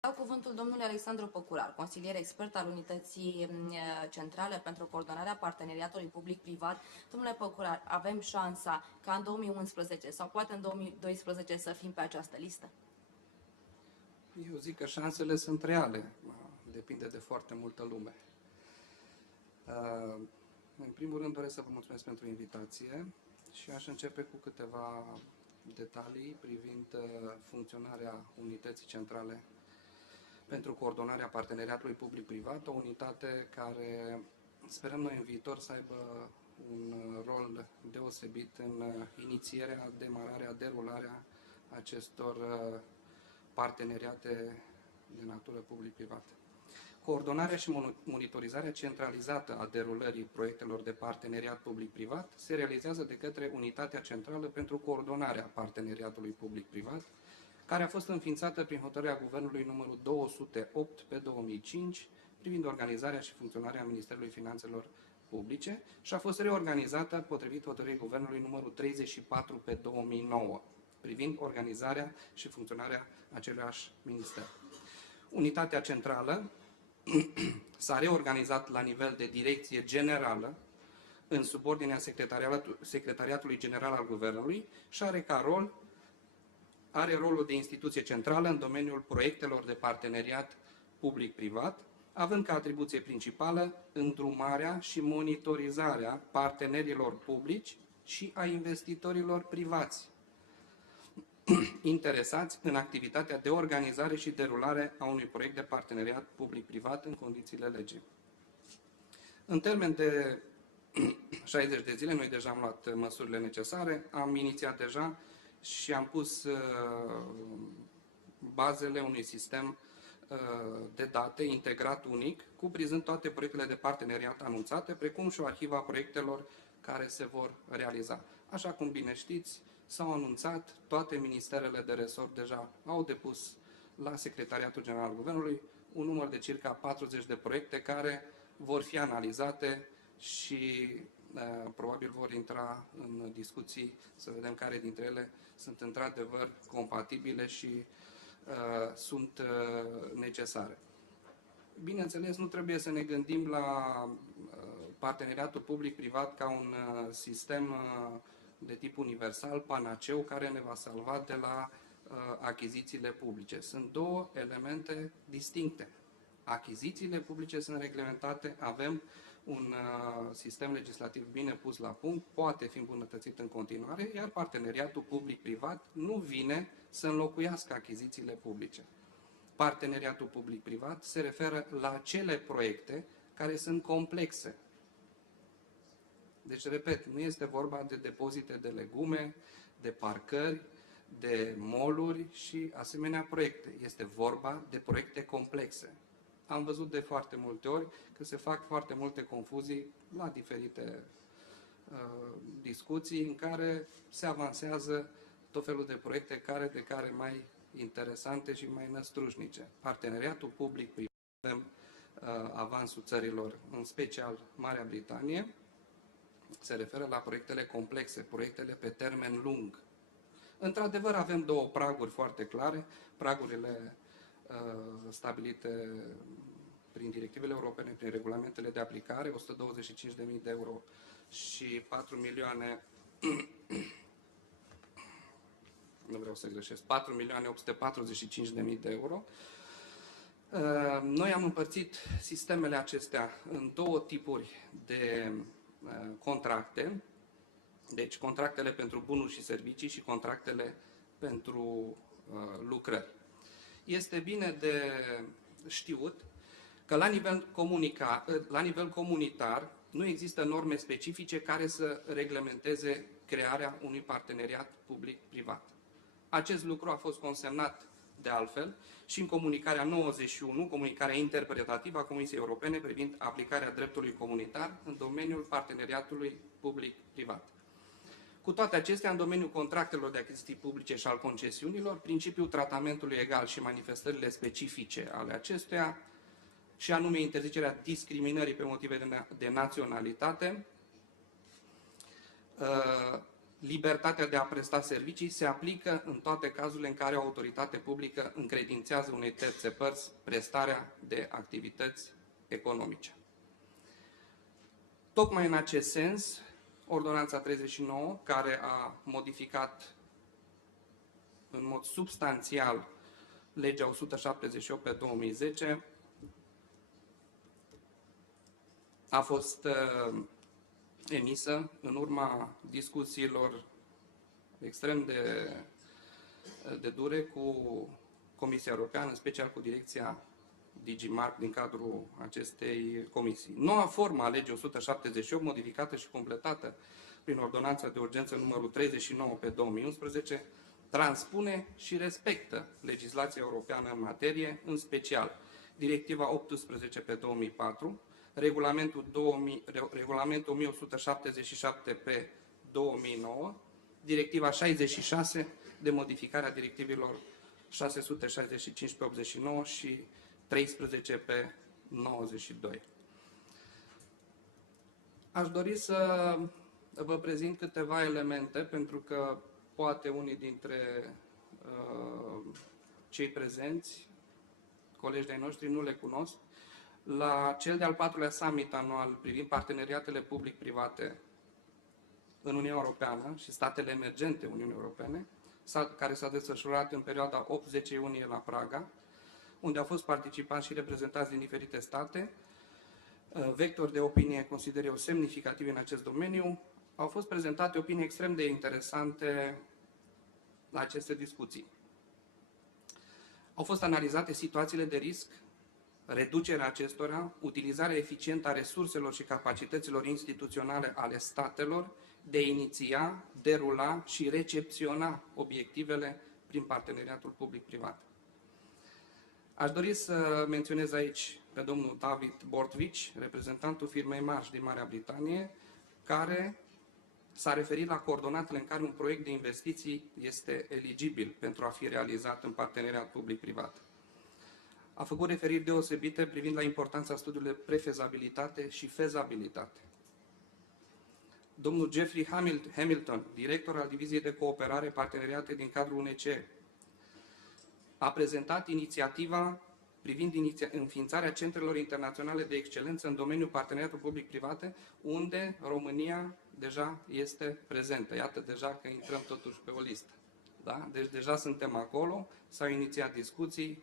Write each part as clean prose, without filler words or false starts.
Dau cuvântul domnului Alexandru Păcurar, consilier expert al Unității Centrale pentru Coordonarea Parteneriatului Public-Privat. Domnule Păcurar, avem șansa ca în 2011 sau poate în 2012 să fim pe această listă? Eu zic că șansele sunt reale, depinde de foarte multă lume. În primul rând doresc să vă mulțumesc pentru invitație și aș începe cu câteva detalii privind funcționarea Unității Centrale pentru Coordonarea Parteneriatului Public-Privat, o unitate care sperăm noi în viitor să aibă un rol deosebit în inițierea, demararea, derularea acestor parteneriate de natură public-privată. Coordonarea și monitorizarea centralizată a derulării proiectelor de parteneriat public-privat se realizează de către Unitatea Centrală pentru Coordonarea Parteneriatului Public-Privat, care a fost înființată prin hotărârea Guvernului numărul 208 pe 2005 privind organizarea și funcționarea Ministerului Finanțelor Publice și a fost reorganizată potrivit hotărârii Guvernului numărul 34 pe 2009 privind organizarea și funcționarea aceluiași minister. Unitatea Centrală s-a reorganizat la nivel de direcție generală în subordinea Secretariatului General al Guvernului și are rolul de instituție centrală în domeniul proiectelor de parteneriat public-privat, având ca atribuție principală îndrumarea și monitorizarea partenerilor publici și a investitorilor privați interesați în activitatea de organizare și derulare a unui proiect de parteneriat public-privat în condițiile legii. În termen de 60 de zile, noi deja am luat măsurile necesare, am inițiat deja și am pus bazele unui sistem de date integrat unic, cuprinzând toate proiectele de parteneriat anunțate, precum și o arhivă a proiectelor care se vor realiza. Așa cum bine știți, s-au anunțat, toate ministerele de resort deja au depus la Secretariatul General al Guvernului un număr de circa 40 de proiecte care vor fi analizate și probabil vor intra în discuții să vedem care dintre ele sunt într-adevăr compatibile și sunt necesare. Bineînțeles, nu trebuie să ne gândim la parteneriatul public-privat ca un sistem de tip universal, panaceu, care ne va salva de la achizițiile publice. Sunt două elemente distincte. Achizițiile publice sunt reglementate, avem un sistem legislativ bine pus la punct, poate fi îmbunătățit în continuare, iar parteneriatul public-privat nu vine să înlocuiască achizițiile publice. Parteneriatul public-privat se referă la acele proiecte care sunt complexe. Deci, repet, nu este vorba de depozite de legume, de parcări, de mall-uri și asemenea proiecte. Este vorba de proiecte complexe. Am văzut de foarte multe ori că se fac foarte multe confuzii la diferite discuții în care se avansează tot felul de proiecte de care mai interesante și mai năstrușnice. Parteneriatul public-privat, avem avansul țărilor, în special Marea Britanie, se referă la proiectele complexe, proiectele pe termen lung. Într-adevăr, avem două praguri foarte clare, pragurile stabilite prin directivele europene, prin regulamentele de aplicare, 125.000 de euro și 4 milioane, nu vreau să greșesc, 4.845.000 de euro. Noi am împărțit sistemele acestea în două tipuri de contracte, deci contractele pentru bunuri și servicii și contractele pentru lucrări. Este bine de știut că la nivel comunitar nu există norme specifice care să reglementeze crearea unui parteneriat public-privat. Acest lucru a fost consemnat de altfel și în comunicarea 91, comunicarea interpretativă a Comisiei Europene privind aplicarea dreptului comunitar în domeniul parteneriatului public-privat. Cu toate acestea, în domeniul contractelor de achiziții publice și al concesiunilor, principiul tratamentului egal și manifestările specifice ale acestuia, și anume interzicerea discriminării pe motive de naționalitate, libertatea de a presta servicii se aplică în toate cazurile în care o autoritate publică încredințează unei terțe părți prestarea de activități economice. Tocmai în acest sens, Ordonanța 39, care a modificat în mod substanțial legea 178 pe 2010, a fost emisă în urma discuțiilor extrem de dure cu Comisia Europeană, în special cu direcția DigiMarkt din cadrul acestei comisii. Noua formă a legii 178, modificată și completată prin Ordonanța de Urgență numărul 39 pe 2011, transpune și respectă legislația europeană în materie, în special Directiva 18 pe 2004, Regulamentul 1177 pe 2009, Directiva 66 de modificare a directivelor 665 pe 89 și 13 pe 92. Aș dori să vă prezint câteva elemente, pentru că poate unii dintre cei prezenți, colegi de-ai noștri, nu le cunosc. La cel de-al 4-lea summit anual privind parteneriatele public-private în Uniunea Europeană și statele emergente Uniunii Europene, care s-a desfășurat în perioada 8-10 iunie la Praga, unde au fost participanți și reprezentanți din diferite state, vectori de opinie consider eu semnificativi în acest domeniu, au fost prezentate opinii extrem de interesante la aceste discuții. Au fost analizate situațiile de risc, reducerea acestora, utilizarea eficientă a resurselor și capacităților instituționale ale statelor de a iniția, derula și recepționa obiectivele prin parteneriatul public-privat. Aș dori să menționez aici pe domnul David Bortwich, reprezentantul firmei Marsh din Marea Britanie, care s-a referit la coordonatele în care un proiect de investiții este eligibil pentru a fi realizat în parteneriat public-privat. A făcut referiri deosebite privind la importanța studiului de prefezabilitate și fezabilitate. Domnul Jeffrey Hamilton, director al Diviziei de Cooperare Parteneriate din cadrul UNECE, a prezentat inițiativa privind înființarea centrelor internaționale de excelență în domeniul parteneriatului public-private, unde România deja este prezentă. Iată deja că intrăm totuși pe o listă. Da? Deci deja suntem acolo, s-au inițiat discuții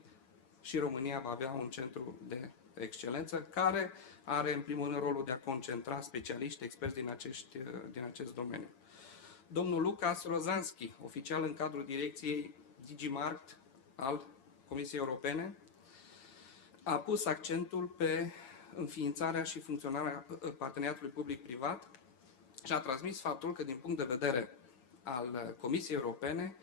și România va avea un centru de excelență care are în primul rând rolul de a concentra specialiști, experți din acest domeniu. Domnul Lucas Rozanski, oficial în cadrul direcției DigiMarkt al Comisiei Europene, a pus accentul pe înființarea și funcționarea parteneriatului public-privat și a transmis faptul că, din punct de vedere al Comisiei Europene,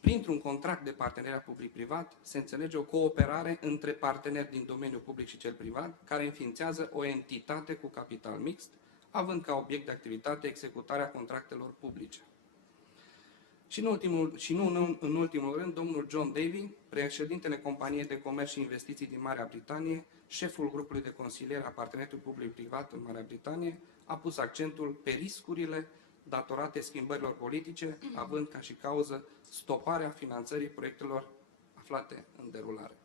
printr-un contract de parteneriat public-privat se înțelege o cooperare între parteneri din domeniul public și cel privat, care înființează o entitate cu capital mixt, având ca obiect de activitate executarea contractelor publice. Și nu în ultimul rând, domnul John Davy, președintele Companiei de Comerț și Investiții din Marea Britanie, șeful grupului de consiliere a parteneriatului public-privat în Marea Britanie, a pus accentul pe riscurile datorate schimbărilor politice, având ca și cauză stoparea finanțării proiectelor aflate în derulare.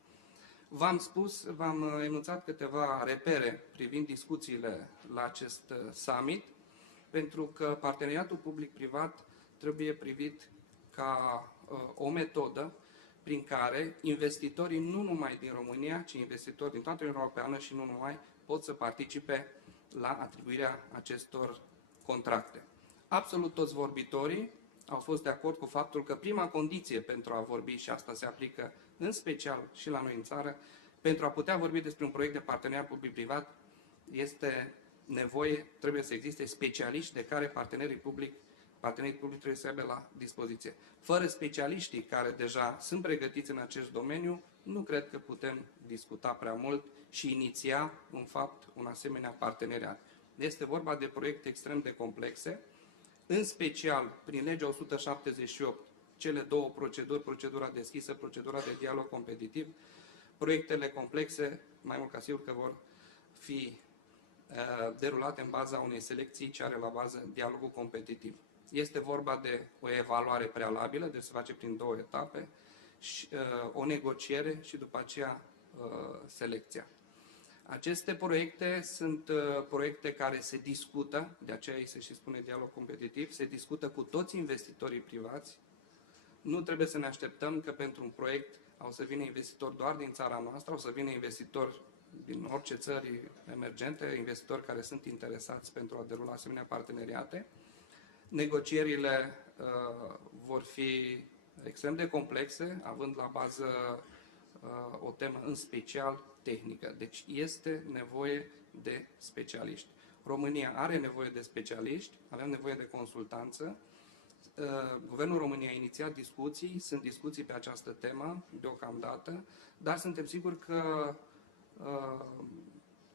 V-am enunțat câteva repere privind discuțiile la acest summit, pentru că parteneriatul public-privat trebuie privit ca o metodă prin care investitorii nu numai din România, ci investitori din toată Uniunea Europeană și nu numai, pot să participe la atribuirea acestor contracte. Absolut toți vorbitorii au fost de acord cu faptul că prima condiție pentru a vorbi, și asta se aplică în special și la noi în țară, pentru a putea vorbi despre un proiect de parteneriat public-privat, trebuie să existe specialiști de care partenerii public trebuie să aibă la dispoziție. Fără specialiștii care deja sunt pregătiți în acest domeniu, nu cred că putem discuta prea mult și iniția, în fapt, un asemenea parteneriat. Este vorba de proiecte extrem de complexe, în special prin legea 178, cele două proceduri, procedura deschisă, procedura de dialog competitiv, proiectele complexe, mai mult ca sigur că vor fi derulate în baza unei selecții ce are la bază dialogul competitiv. Este vorba de o evaluare prealabilă, deci se face prin 2 etape, și, o negociere și după aceea selecția. Aceste proiecte sunt proiecte care se discută, de aceea îi se și spune dialog competitiv, se discută cu toți investitorii privați. Nu trebuie să ne așteptăm că pentru un proiect au să vină investitori doar din țara noastră, au să vină investitori din orice țări emergente, investitori care sunt interesați pentru a derula asemenea parteneriate. Negocierile vor fi extrem de complexe, având la bază o temă în special tehnică. Deci este nevoie de specialiști. România are nevoie de specialiști, avem nevoie de consultanță. Guvernul României a inițiat discuții, sunt discuții pe această temă deocamdată, dar suntem siguri că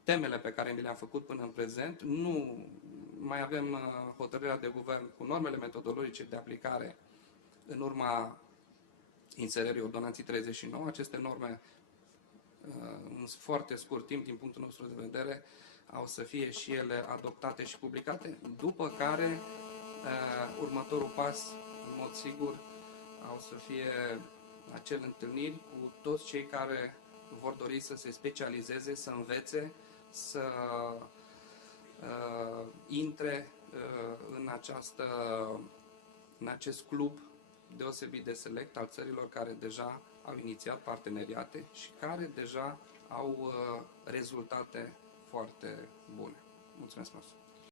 temele pe care mi le-am făcut până în prezent, nu mai avem hotărârea de guvern cu normele metodologice de aplicare în urma inserării ordonanței 39. Aceste norme, în foarte scurt timp, din punctul nostru de vedere, au să fie și ele adoptate și publicate, după care următorul pas, în mod sigur, au să fie acele întâlniri cu toți cei care vor dori să se specializeze, să învețe, să intre în acest club deosebit de select al țărilor care deja au inițiat parteneriate și care deja au rezultate foarte bune. Mulțumesc mult!